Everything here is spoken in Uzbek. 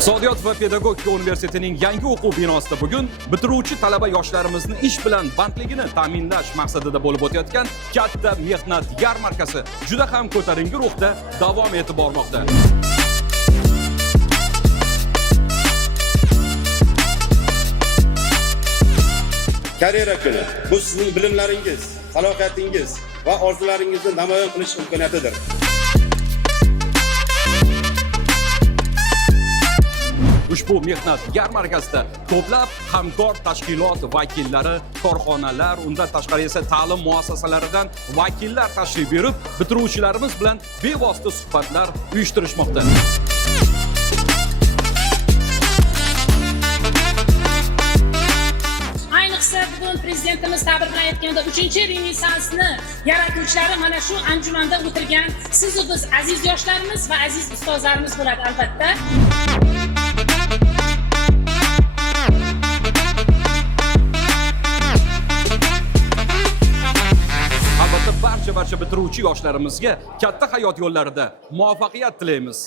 Iqtisodiyot va pedagogika universitetining yangi o'quv binosida bugun bitiruvchi talaba yoshlarimizni ish bilan bandligini ta'minlash maqsadida bo'lib o'tayotgan katta mehnat yarmarkasi juda ham ko'tarinki ruhda davom etib bormoqda. Karyera kuni bu sizning bilimlaringiz, salohiyatingiz va orzularingizni namoyon qilish imkoniyatidir. Ushbu mehnat yarmarkasida ko'plab hamkor tashkilot vakillari, korxonalar, undan tashqari esa ta'lim muassasalaridan vakillar tashrif buyurib, bitiruvchilarimiz bilan bevosita suhbatlar uyushtirishmoqda. Ayniqsa bugun prezidentimiz ta'bir bilan aytganda 3-renessansni yaratuvchilari mana shu anjumanda o'tirgan siz va biz aziz yoshlarimiz va aziz ustozlarimiz bo'ladi albatta. Albatta barcha bitiruvchi yoshlarimizga katta hayot yo'llarida muvaffaqiyat tilaymiz.